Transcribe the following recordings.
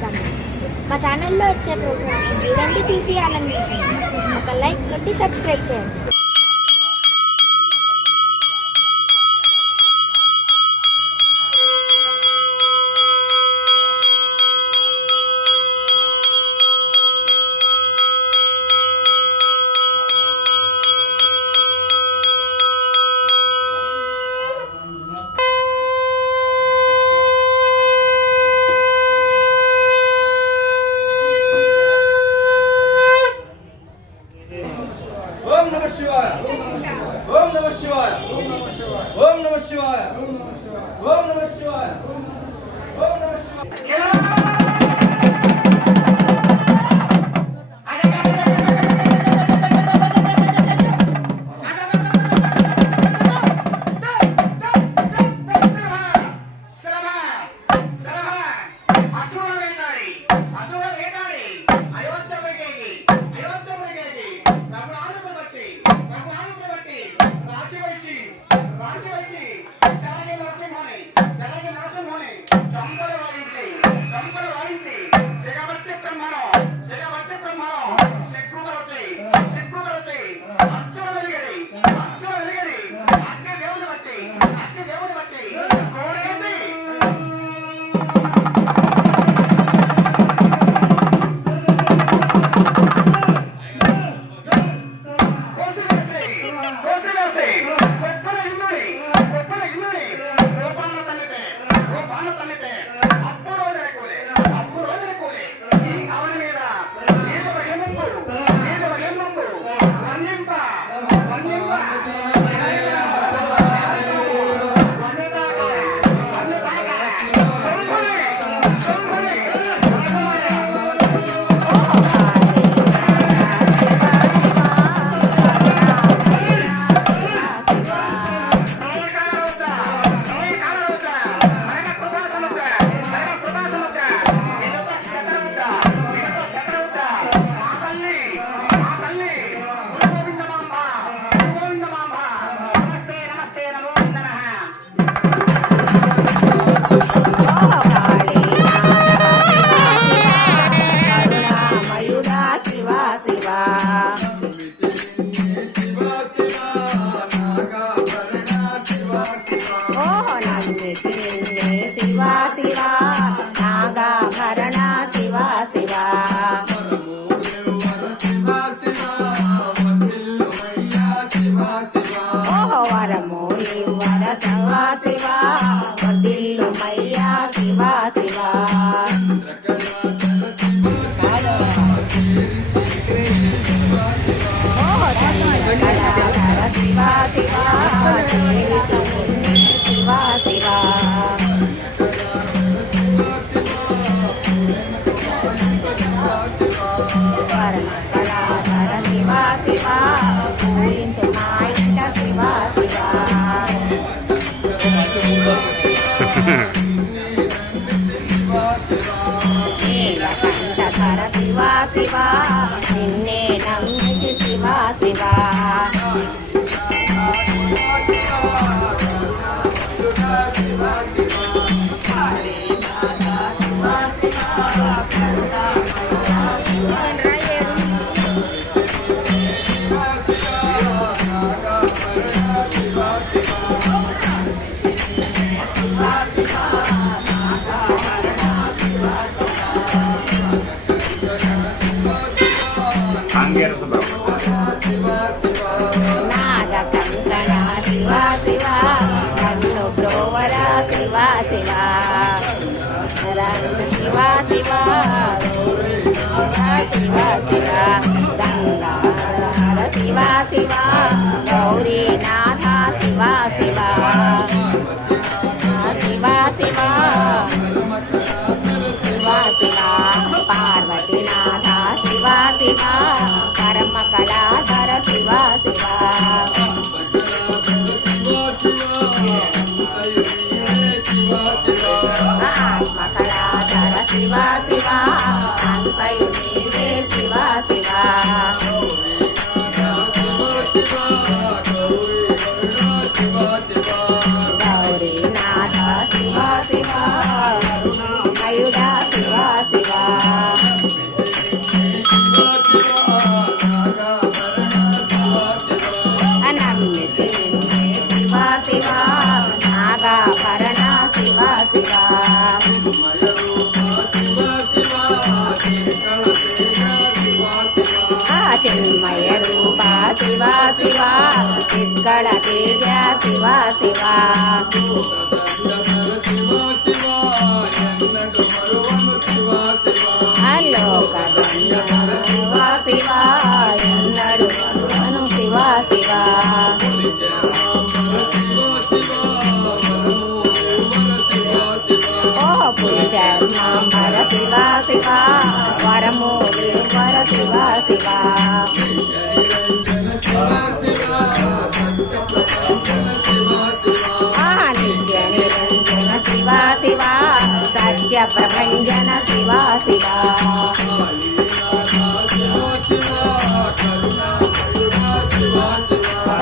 Channel. మా ఛానల్లో వచ్చే ప్రోగ్రామ్స్ చూడండి, చూసి ఆనందించండి. ఒక లైక్ కొట్టి సబ్స్క్రైబ్ చేయండి. శివ నిన్నే నమ్మితి శివ శివ శివ శివ గౌరీనాథ శివ శివ శివ శివ శివ శివ పార్వతీనాథ శివ శివ పరమ కళాధర శివ శివ ఆత్మకళాధర శివ శివ అంతయు నీవే శివ శివ గౌరీనాథ శివ శివ కరుణామయుడా శివ శివ నమ్మితి నిన్నే శివ శివ నాగాభరణ శివ శివ చిన్మయ రూప శివ శివ చిత్కళ తేజ శివ శివ లోకగణ్య శివ శివ ఎన్నడు మరువను శివ శివ ఓ పురిచర్మాంబర శివ శివ వరము వర శివ శివ నిత్య నిరంజన శివ శివ సత్య ప్రభంజన శివ శివ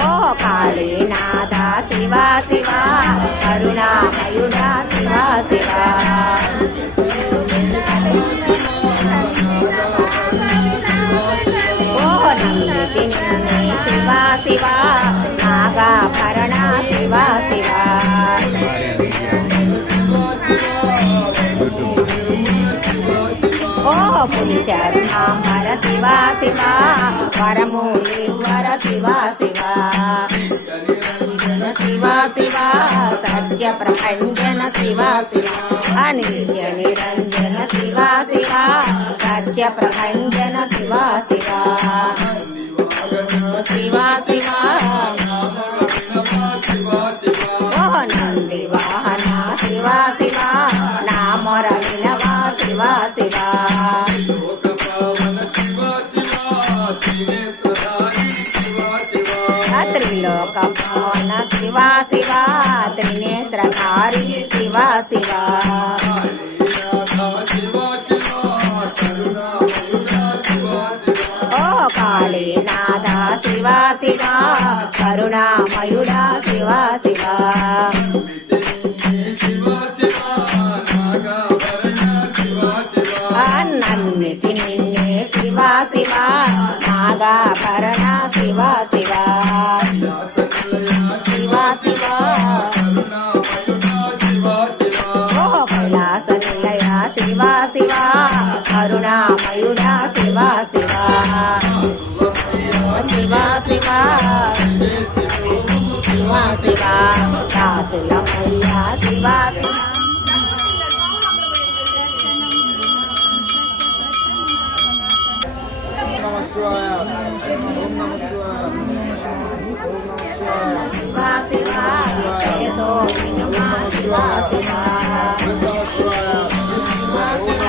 ఓ కాళీనాథ శివ శివ కరుణామయుడ శివ శివ ఓ నమ్మితి నిన్నే శివ శివ నాగాభరణ శివ శివ ఓ పులిచర్మాంబర శివ శివ వరమూలి వర శివ శివ శివ శివ సత్య ప్రభంజన శివ శివ నిత్య నిరంజన శివ శివ సత్య ప్రభంజన శివ శివ శివ శివ ఓ నంది వాహన శివ శివ నామర వినవా శివ శివ త్రిలోక పవన శివ శివ త్రినేత్రధారి శివ శివ ఓ కాళీనాథ శివ శివ కరుణామయుడ శివ శివ నమ్మితి నిన్నే శివ శివ నాగాభరణ శివ శివ శివ శివ ఓ కైలాస నిలయ శివ శివ కరుణామయుడ శివ శివ శివ శివ శివ శివ దాసులమయ్య శివ శివ శివాయ ఓం నమః శివాయ ఓం నమః శివాయ శివ శివ జయతో వినుమా శివ శివ ఓం నమః శివాయ శివ శివ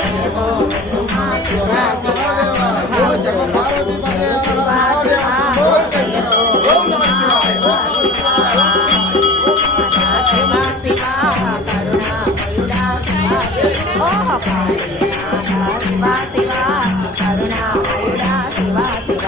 జయతో వినుమా శివ శివ పార్వతీ పదే శివ శివ జయతో వినుమా శివ శివ కరుణామయుడా శివ శివ ఓ కాళీనాథ శివ శివ కరుణామయుడా శివ శివ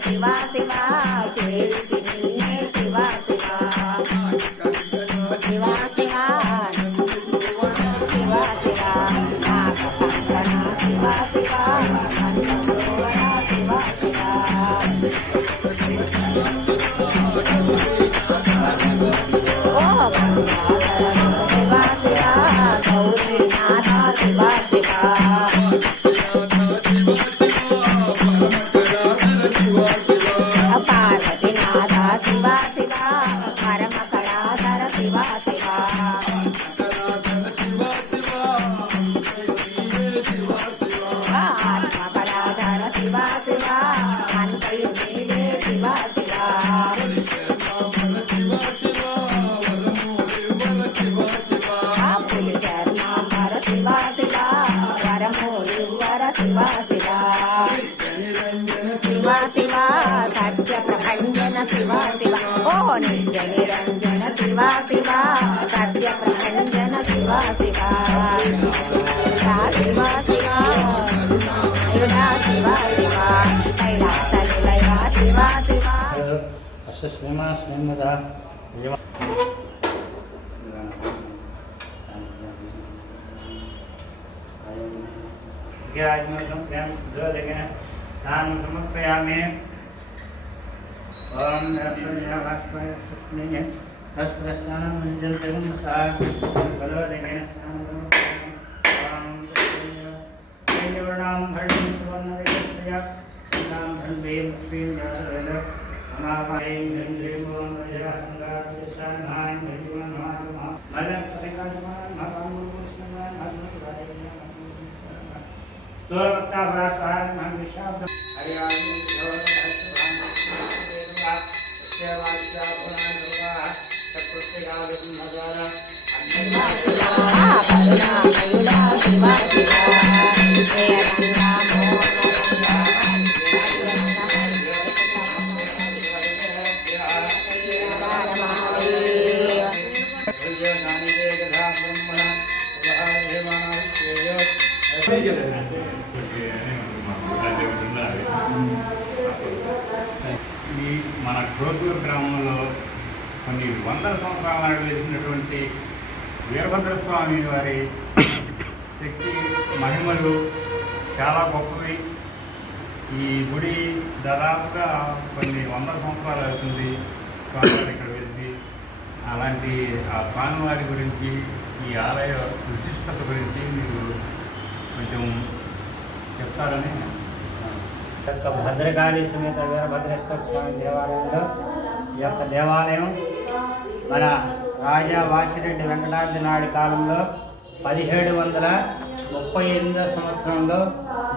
శివ శివ చేతి నిన్నే శివ శివ శివ శివ శివ శివ నాగకంకణ శివ శివ కంఠగోర శివ శివ ఓ గంగాధర శివ శివ గౌరీనాథ శివ శివ పార్వతీనాథ శివ శివ శివ శివ సత్య ప్రభంజన శివ శివ ఓ నిత్య నిరంజన శివ శివ సత్య ప్రభంజన శివ శివ శివ శివ శివ శివ కైలాస నిలయ శివ శివ स्नानं समर्पयामि ओम स्नानं मुञ्चन्तं सा बलवदेन स्नानं ओम भरणं सुवर्णदेवस्य नाम धन्वें प्रेम जातवेद अनामय गंजेमोन जयसंगारस्नानाय भगवान नमः Malak प्रसंगासमान Mahakam Krishnaman महासुराय Surta Braswar Mangishabda Ayami ఈ మన క్రోసూరు గ్రామంలో కొన్ని వందల సంవత్సరాల నాడు వెలిసినటువంటి వీరభద్రస్వామి వారి శక్తి మహిమలు చాలా గొప్పవి. ఈ గుడి దాదాపుగా కొన్ని వందల సంవత్సరాలు అవుతుంది స్వామివారి ఇక్కడ వెలిసి. అలాంటి ఆ స్వామివారి గురించి, ఈ ఆలయ విశిష్టత గురించి మీరు కొంచెం చెప్తారని. భద్రకాళి సమేత వీరభద్రేశ్వర స్వామి దేవాలయంలో ఈ యొక్క దేవాలయం మన రాజా వాసిరెడ్డి వెంకటాద్రి నాయుడు కాలంలో 1738 సంవత్సరంలో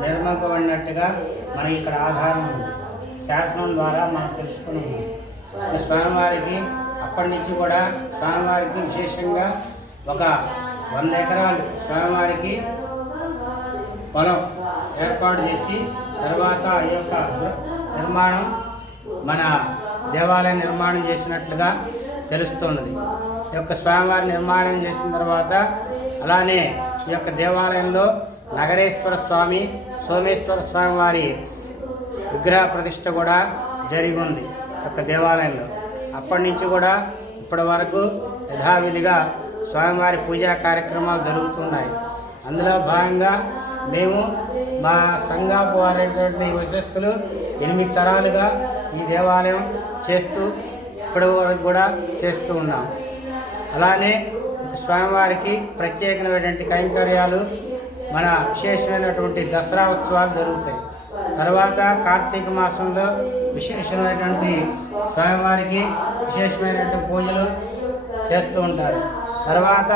నిర్మింపబడినట్టుగా మనకి ఇక్కడ ఆధారం ఉంది. శాసనం ద్వారా మనం తెలుసుకుని ఉన్నాం. స్వామివారికి అప్పటి నుంచి కూడా స్వామివారికి విశేషంగా ఒక 100 ఎకరాలు స్వామివారికి పొలం ఏర్పాటు చేసి తర్వాత ఈ యొక్క నిర్మాణం మన దేవాలయం నిర్మాణం చేసినట్లుగా తెలుస్తున్నది. ఈ యొక్క స్వామివారి నిర్మాణం చేసిన తర్వాత అలానే ఈ యొక్క దేవాలయంలో నగరేశ్వర స్వామి, సోమేశ్వర స్వామి వారి విగ్రహ ప్రతిష్ఠ కూడా జరిగి ఉంది ఈ యొక్క దేవాలయంలో. అప్పటి నుంచి కూడా ఇప్పటి వరకు యథావిధిగా స్వామివారి పూజా కార్యక్రమాలు జరుగుతున్నాయి. అందులో భాగంగా మేము మా సంఘాపు వారైనటువంటి వశస్థులు 8 తరాలుగా ఈ దేవాలయం చేస్తూ ఇప్పటి వరకు కూడా చేస్తూ ఉన్నాం. అలానే స్వామివారికి ప్రత్యేకమైనటువంటి కైంకర్యాలు, మన విశేషమైనటువంటి దసరా ఉత్సవాలు జరుగుతాయి. తర్వాత కార్తీక మాసంలో విశేషమైనటువంటి స్వామివారికి విశేషమైనటువంటి పూజలు చేస్తూ ఉంటారు. తర్వాత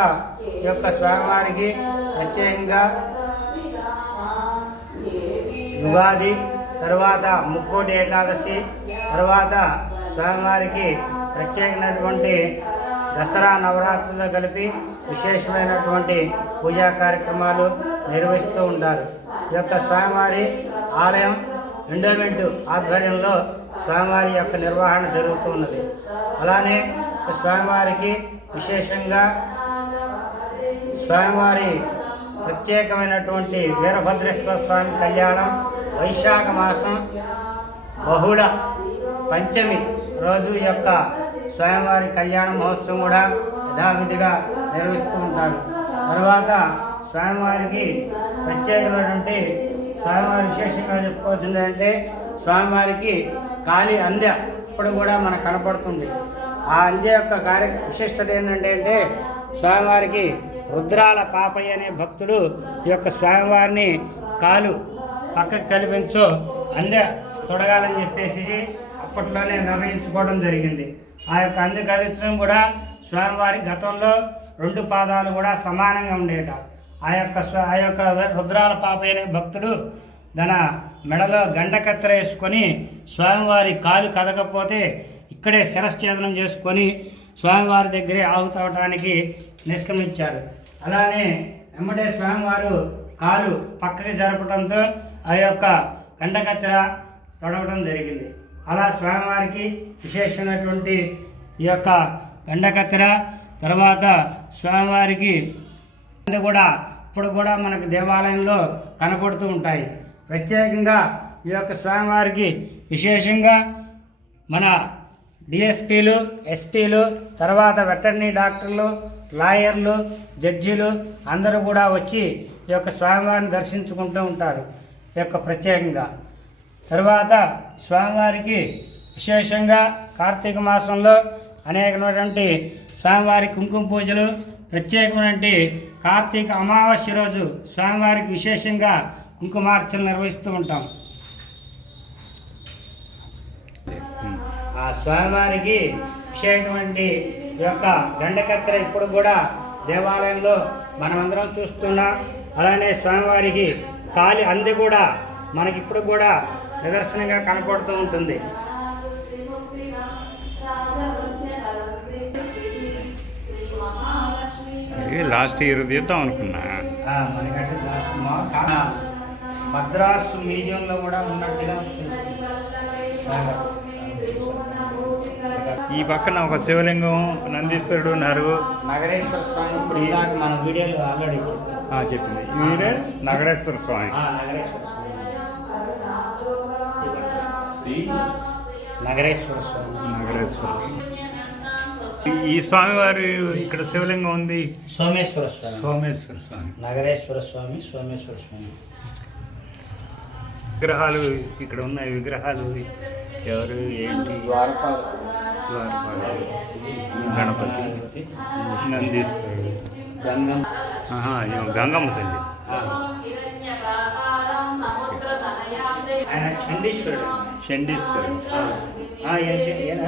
ఈ యొక్క స్వామివారికి ప్రత్యేకంగా యుగాది, తర్వాత ముక్కోటి ఏకాదశి, తర్వాత స్వామివారికి ప్రత్యేకమైనటువంటి దసరా నవరాత్రులతో కలిపి విశేషమైనటువంటి పూజా కార్యక్రమాలు నిర్వహిస్తూ ఉంటారు. ఈ యొక్క స్వామివారి ఆలయం ఎండోమెంట్ ఆధ్వర్యంలో స్వామివారి యొక్క నిర్వహణ జరుగుతూ ఉన్నది. అలానే స్వామివారికి విశేషంగా స్వామివారి ప్రత్యేకమైనటువంటి వీరభద్రేశ్వర స్వామి కళ్యాణం వైశాఖ మాసం బహుళ పంచమి రోజు యొక్క స్వామివారి కళ్యాణ మహోత్సవం కూడా యథావిధిగా నిర్వహిస్తూ ఉంటారు. తర్వాత స్వామివారికి ప్రత్యేకమైనటువంటి స్వామివారి విశేషంగా చెప్పుకోవాల్సింది అంటే స్వామివారికి కాళీ అందె ఇప్పుడు కూడా మనకు కనపడుతుంది. ఆ అందె యొక్క విశిష్టత ఏంటంటే స్వామివారికి రుద్రాల పాపయ్య అనే భక్తుడు ఈ యొక్క స్వామివారిని కాలు పక్కకు కల్పించు అందె తొడగాలని చెప్పేసి అప్పట్లోనే నిర్ణయించుకోవడం జరిగింది. ఆ యొక్క అందె కల్పించడం కూడా స్వామివారి గతంలో 2 పాదాలు కూడా సమానంగా ఉండేట. ఆ యొక్క రుద్రాల పాపయ్య అనే భక్తుడు తన మెడలో గండకత్తెర వేసుకొని స్వామివారి కాలు కదకపోతే ఇక్కడే శిరశ్ఛేదనం చేసుకొని స్వామివారి దగ్గరే ఆహుతవటానికి నిష్క్రమించారు. అలానే వెంబడే స్వామివారు కాలు పక్కకి జరపడంతో ఆ యొక్క గండకత్తెర తొడగడం జరిగింది. అలా స్వామివారికి విశేషమైనటువంటి ఈ యొక్క గండకత్తెర, తర్వాత స్వామివారికి కూడా ఇప్పుడు కూడా మనకు దేవాలయంలో కనపడుతూ ఉంటాయి. ప్రత్యేకంగా ఈ యొక్క స్వామివారికి విశేషంగా మన డిఎస్పీలు, ఎస్పీలు, తర్వాత వెటర్నరీ డాక్టర్లు, లాయర్లు, జడ్జీలు అందరూ కూడా వచ్చి ఈ యొక్క స్వామివారిని దర్శించుకుంటూ ఉంటారు. ఈ యొక్క ప్రత్యేకంగా తర్వాత స్వామివారికి విశేషంగా కార్తీక మాసంలో అనేకమైనటువంటి స్వామివారి కుంకుమ పూజలు, ప్రత్యేకమైనటువంటి కార్తీక అమావాస్య రోజు స్వామివారికి విశేషంగా కుంకుమార్చనలు నిర్వహిస్తూ ఉంటాం. ఆ స్వామివారికి విశేషమైనటువంటి ఈ యొక్క గండకత్తెర ఇప్పుడు కూడా దేవాలయంలో మనమందరం చూస్తున్నాం. అలానే స్వామివారికి కాలి అంది కూడా మనకి ఇప్పుడు కూడా నిదర్శనంగా కనపడుతూ ఉంటుంది. లాస్ట్ ఇయర్ తీద్దాం అనుకున్నా. మనకంటే మద్రాసు మ్యూజియంలో కూడా ఉన్నట్టుగా ఈ పక్కన ఒక శివలింగం, నందీశ్వరుడు ఉన్నారు. నగరేశ్వర స్వామి ఇప్పుడు ఇందాక మన వీడియోలో ఆల్రెడీ చెప్పింది మీరే నగరేశ్వర స్వామి. నగరేశ్వర స్వామి, నగరేశ్వర స్వామి, నగరేశ్వర. ఈ స్వామివారు ఇక్కడ శివలింగం ఉంది. సోమేశ్వర స్వామి, సోమేశ్వర స్వామి, నగరేశ్వర స్వామి, సోమేశ్వర స్వామి. విగ్రహాలు ఇక్కడ ఉన్నాయి. విగ్రహాలు ఎవరు, ఏంటి? ద్వారపాలకులు, గణపతి, నందీశ్వరుడు, గంగమ్మ తల్లి. ఆయన చండీశ్వరుడు, చండీశ్వరుడు.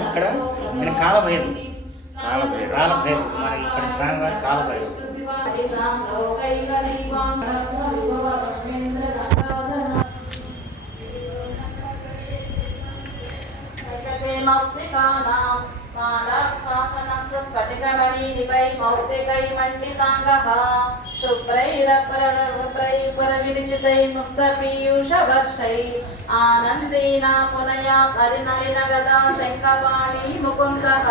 ఇక్కడ ఆయన కాలభైరు, కాలభైరు, కాలభైరు. మన ఇక్కడ స్వామివారి కాలభైరు. ఆనందేనా పునయా హరినలినగదా శంఖపాణి ముకుందః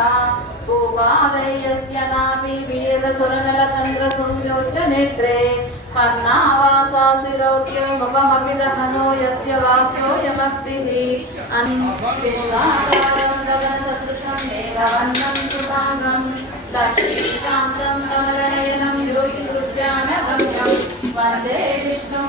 భూపాదయస్య నాభి వీరసురనల చంద్రసూర్యోచ్చ నేత్రే కర్ణావాసాసిరౌక్య ముఖమపి దహనో యస్య వాక్యో యమక్తిః అన్విషాకారం మేఘవర్ణం సుభాగం లక్ష్మీకాంతం కమలనయనం యోగి కృత్యానగమ్యం వందే విష్ణుం